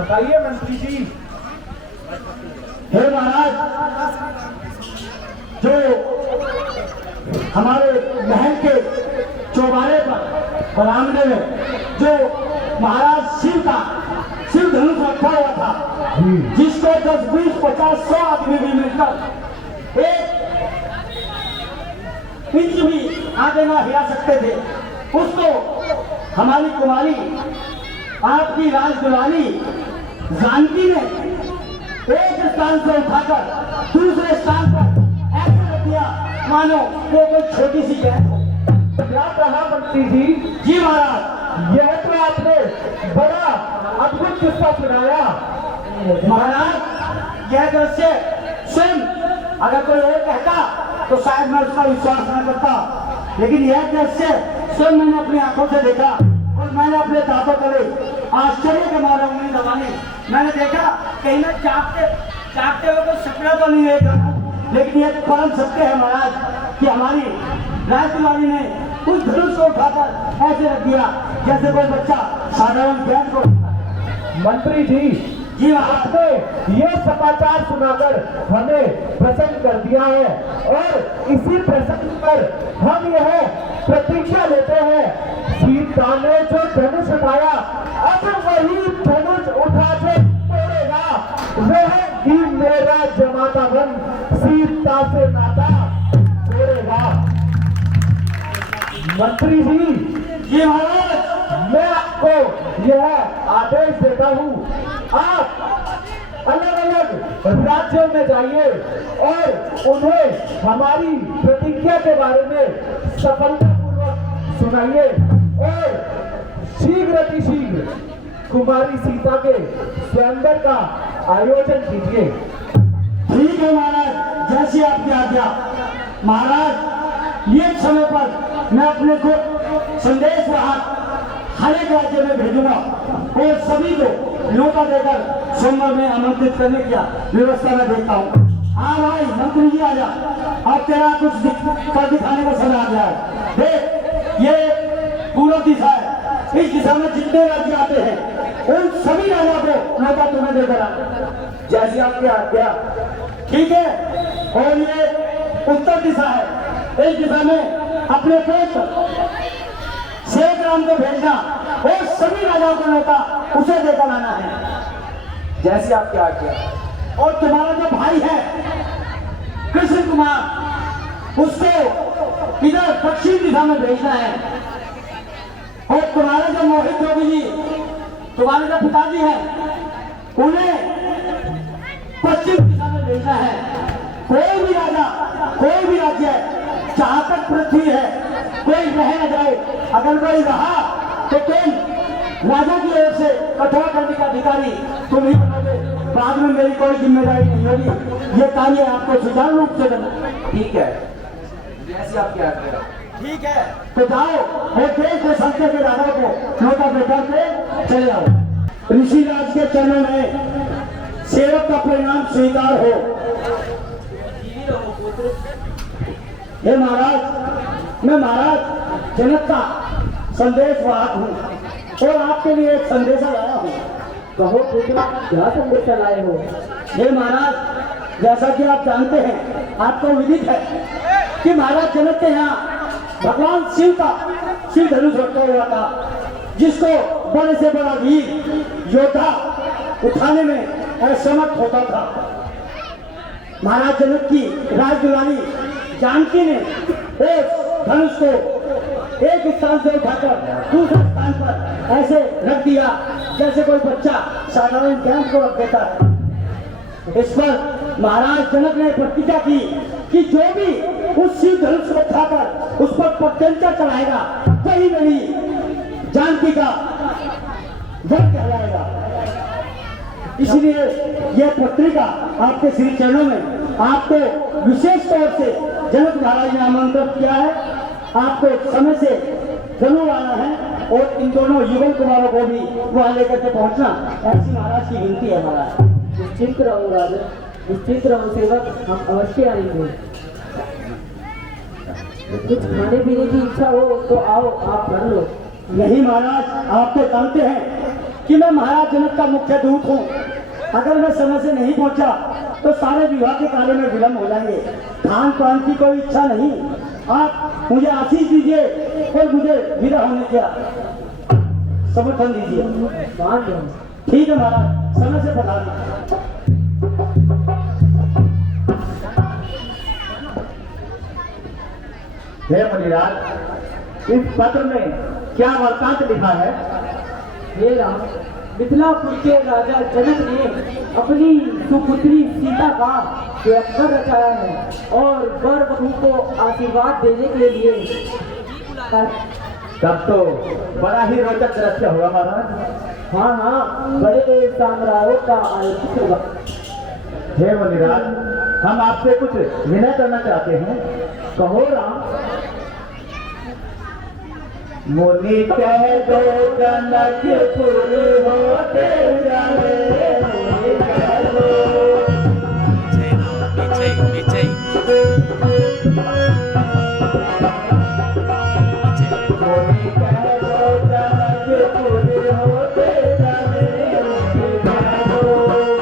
बताइए मंत्री जी। हे महाराज, जो हमारे महल के चौबारे पर बरामदे में जो महाराज शिव धनुष रखा हुआ था, जिसको 10, 20, 50, 100 आदमी भी मिलकर एक इंच भी आगे ना हिला सकते थे, उसको हमारी कुमारी आपकी राजदुलारी जानकी ने एक स्थान से उठाकर दूसरे स्थान पर ऐसे रख दिया मानो वो कोई छोटी सी गैस हो। क्या कहा मंत्री जी? जी महाराज, यह तो आपने बड़ा अद्भुत किस्सा सुनाया। महाराज, यह दृश्य स्वयं अगर कोई और कहता तो शायद मैं उसका विश्वास न करता, लेकिन यह दृश्य स्वयं मैंने अपनी आंखों से देखा और मैंने अपने दांतों तले आश्चर्य के मारे उंगली दबानी। मैंने देखा कहीं मैं चाहते हुए कोई सपना तो नहीं है, लेकिन यह परम सत्य है महाराज कि हमारी राजकुमारी ने उस धनुष को उठाकर ऐसे रख दिया जैसे कोई बच्चा साधारण गेंद को। मंत्री जी, आपने ये समाचार सुनाकर हमें प्रसन्न कर दिया है और इसी प्रसंग पर हम यह प्रतिज्ञा लेते हैं, सीता ने जो धनुष उठाया अब वही धनुष उठा के तोड़ेगा, वह ही मेरा जमाता बन सीता से नाता जोड़ेगा। मंत्री जी, महाराज, मैं आपको यह आदेश देता हूँ, आप अलग अलग राज्यों में जाइए और उन्हें हमारी प्रतिज्ञा के बारे में सफलतापूर्वक सुनाइए और शीघ्र कुमारी सीता के स्वयंवर का आयोजन कीजिए। ठीक है महाराज, जैसी आपकी आज्ञा। महाराज, ये समय पर मैं अपने को संदेश हर एक राज्य में भेजूंगा और सभी को न्योता देकर सोमवार में आमंत्रित करने की व्यवस्था में देखता हूँ। हाँ भाई मंत्री जी, आ जा, अब तेरा कुछ कर दिखाने का समय आ गया है। देख, ये पूर्व दिशा है, इस दिशा में जितने राज्य आते हैं उन सभी राजा को न्योता तुम्हें देकर आ, जैसी आपकी आज्ञा। ठीक है, और ये उत्तर दिशा है, इस दिशा में अपने पुत्र शेख राम को भेजना और सभी राजाओं को न्योता उसे देकर आना है, जैसे आपकी आज्ञा। और तुम्हारा जो भाई है कृष्ण कुमार, उसको इधर पश्चिम दिशा में भेजना है और तुम्हारा जो मोहित जोगी जी, तुम्हारे जो पिताजी हैं, उन्हें पश्चिम दिशा में भेजना है। कोई भी राजा, कोई भी राज्य, जहां तक पृथ्वी है, कोई रह न जाए, अगर कोई रहा तो तुम राजा की ओर से कठोर करने का अधिकारी तुम ही बनोगे, बाद में मेरी कोई जिम्मेदारी नहीं होगी। ये कार्य आपको सुचारू रूप से करना। ठीक है, जैसे आपकी आज्ञा। ठीक है, तो जाओ और देश में संख्या के राजा को न्योता देकर के चले आओ। ऋषिराज के चरणों में सेवक का परिणाम स्वीकार हो। हे महाराज, मैं महाराज जनक का संदेश वाहक हूँ और आपके लिए एक संदेशा लाया हूँ। कहो पुत्र, क्या संदेशा लाए हो? हे महाराज, जैसा कि आप जानते हैं, आपको विदित है कि महाराज जनक के यहाँ भगवान शिव का शिव धनुष रखा हुआ था, जिसको बड़े से बड़ा वीर योद्धा उठाने में असमर्थ होता था। महाराज जनक की राजदुलारी जानकी ने उस धनुष को एक स्थान से उठाकर दूसरे स्थान पर ऐसे रख दिया जैसे कोई बच्चा साधारण गेंद को रख देता है। इस पर महाराज जनक ने प्रतिज्ञा की कि जो भी उस शिव धनुष को उठाकर उस पर प्रत्यंचा चलाएगा वही मेरी जानकी का वध कहलाएगा। इसलिए यह पत्रिका आपके श्री चरणों में आपको विशेष तौर से जनक महाराज ने आमंत्रित किया है। आपको समय से जरूर आना है और इन दोनों युगल कुमारों को भी वहां लेकर के पहुंचना, ऐसी महाराज की विनती है। महाराज निश्चिंत रहो राजा, निश्चिंत रहो सेवक, हम अवश्य आएंगे। कुछ खाने पीने की इच्छा हो तो आओ, आप कर लो। नहीं महाराज, आप तो जानते हैं कि मैं महाराज जनक का मुख्य दूत हूँ। अगर मैं समय से नहीं पहुंचा तो सारे विवाह के कार्य में विलम्ब हो जाएंगे। खान पान की कोई इच्छा नहीं, आप मुझे आशीष दीजिए और मुझे विदा होने का समर्थन दीजिए। मान लो। ठीक है महाराज, समय से बता दीजिए। हे मुनिराज, इस पत्र में क्या वृत्तांत लिखा है? हे राम, मिथिलापुर के राजा जनक ने अपनी सुपुत्री सीता का स्वयंवर रचाया है और वर वधू को आशीर्वाद देने के लिए तब तो बड़ा ही रोचक दृश्य होगा महाराज। हाँ हाँ, बड़े समारोह का आयोजित होगा। हे मुनिराज, हम आपसे कुछ विनय करना चाहते हैं। कहो राम। मुनि कह दो जनकपुर होते जाए, मुनि कह दो। मुनि कह दो जनकपुर होते जाए, मुनि कह दो।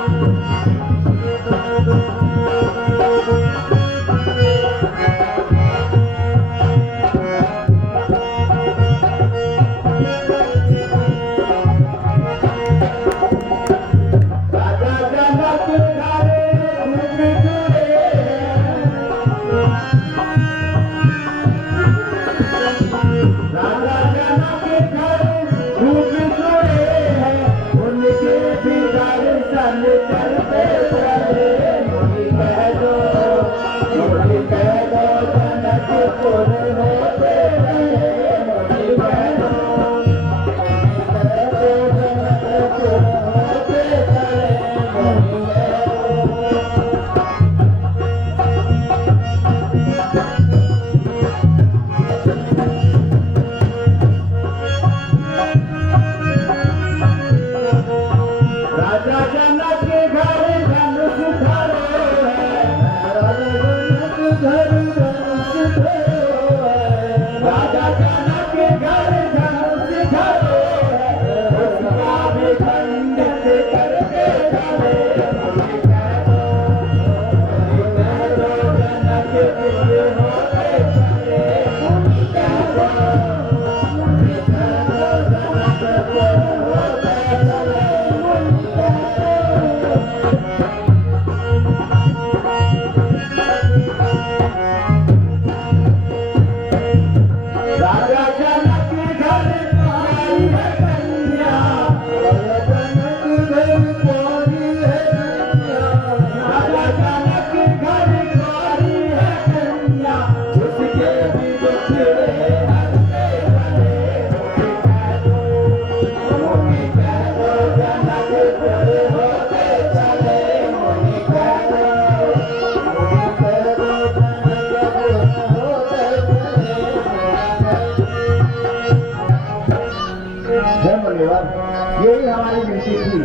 यही हमारी विनती थी,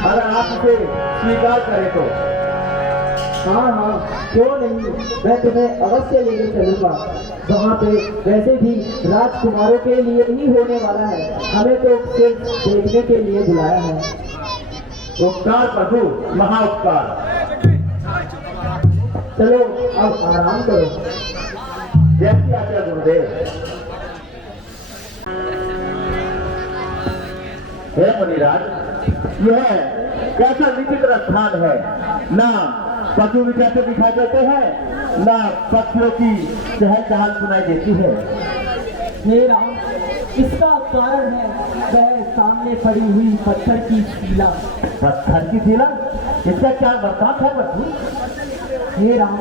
अगर आप इसे स्वीकार करें तो। हाँ हाँ, क्यों नहीं, मैं तुम्हें अवश्य लेकर चलूंगा। वहाँ पे वैसे भी राजकुमारों के लिए ही होने वाला है, हमें तो सिर्फ देखने के लिए बुलाया है। उपकार प्रभु, महा उपकार। चलो अब आराम करो। जैसी आज्ञा गुरुदेव। हे मुनिराज, यह कैसा विचित्र स्थान है। ना पशु भी कैसे दिखाई देते हैं, ना पक्षियों की चहल पहल सुनाई देती है। हे राम, इसका कारण है वह सामने पड़ी हुई पत्थर की शिला। पत्थर की शिला? इसका क्या बर्ताव है प्रभु? हे राम,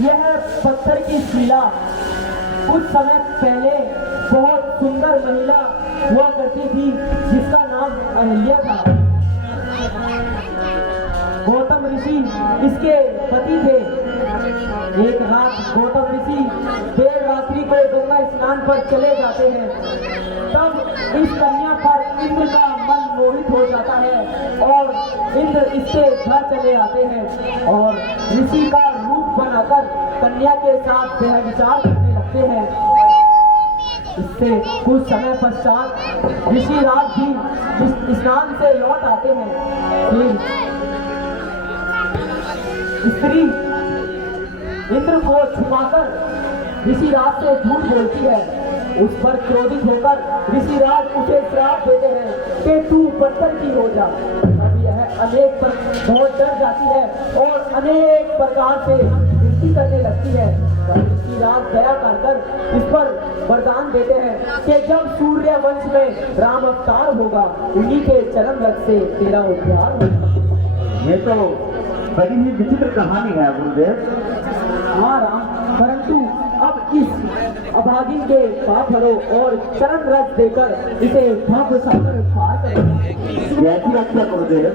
यह पत्थर की शिला कुछ समय पहले बहुत सुंदर महिला हुआ करती थी जिसका नाम अहिल्या था। गौतम ऋषि इसके पति थे। एक रात गौतम ऋषि देर रात्रि को गंगा स्नान पर चले जाते हैं। तब इस कन्या पर इंद्र का मन मोहित हो जाता है और इंद्र इसके घर चले आते हैं और ऋषि का रूप बनाकर कन्या के साथ वह विचार करने लगते हैं। इससे कुछ समय पश्चात ऋषिराज भी स्नान से लौट आते हैं। फिर स्त्री इंद्र को छुपाकर ऋषिराज से झूठ बोलती है। उस पर क्रोधित होकर ऋषिराज उसे श्राप देते हैं कि तू पत्थर की हो जा। अब यह बहुत डर जाती है और अनेक प्रकार से स्तुति करने लगती है। ऋषिराज दया कर इस पर वरदान देते हैं कि जब सूर्य वंश में राम अवतार होगा उन्हीं के चरण रथ से तेरा उद्धार होगा। ये तो बड़ी ही विचित्र कहानी है गुरुदेव। हाँ राम, परंतु अब इस अभागिन के पाप हरो और चरण रथ देकर इसे भव सागर पार करें। ऐसी रक्षा गुरुदेव।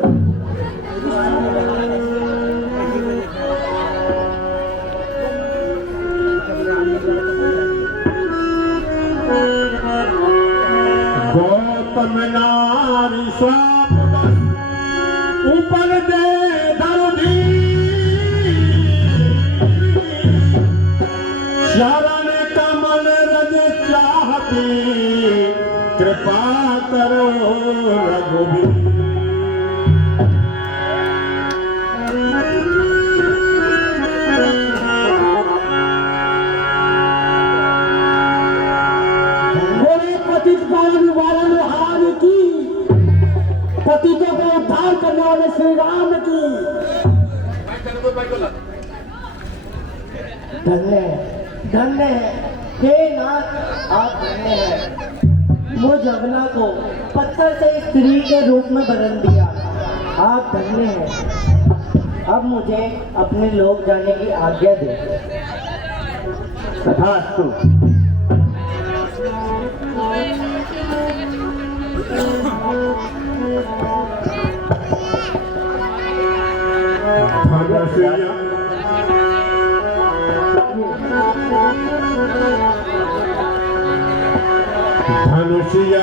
गौतम नारी स्वाप ऊपर दे धरुधी शरण कमल रज चाहती कृपा करो रघुवीर। पतितों को उद्धार करने वाले श्री राम की धन्य हे नाथ, आप धन्य हैं। वो जगना को पत्थर से स्त्री के रूप में बदल दिया, आप धन्य हैं। अब मुझे अपने लोग जाने की आज्ञा दे। तथास्तु। धनुषिया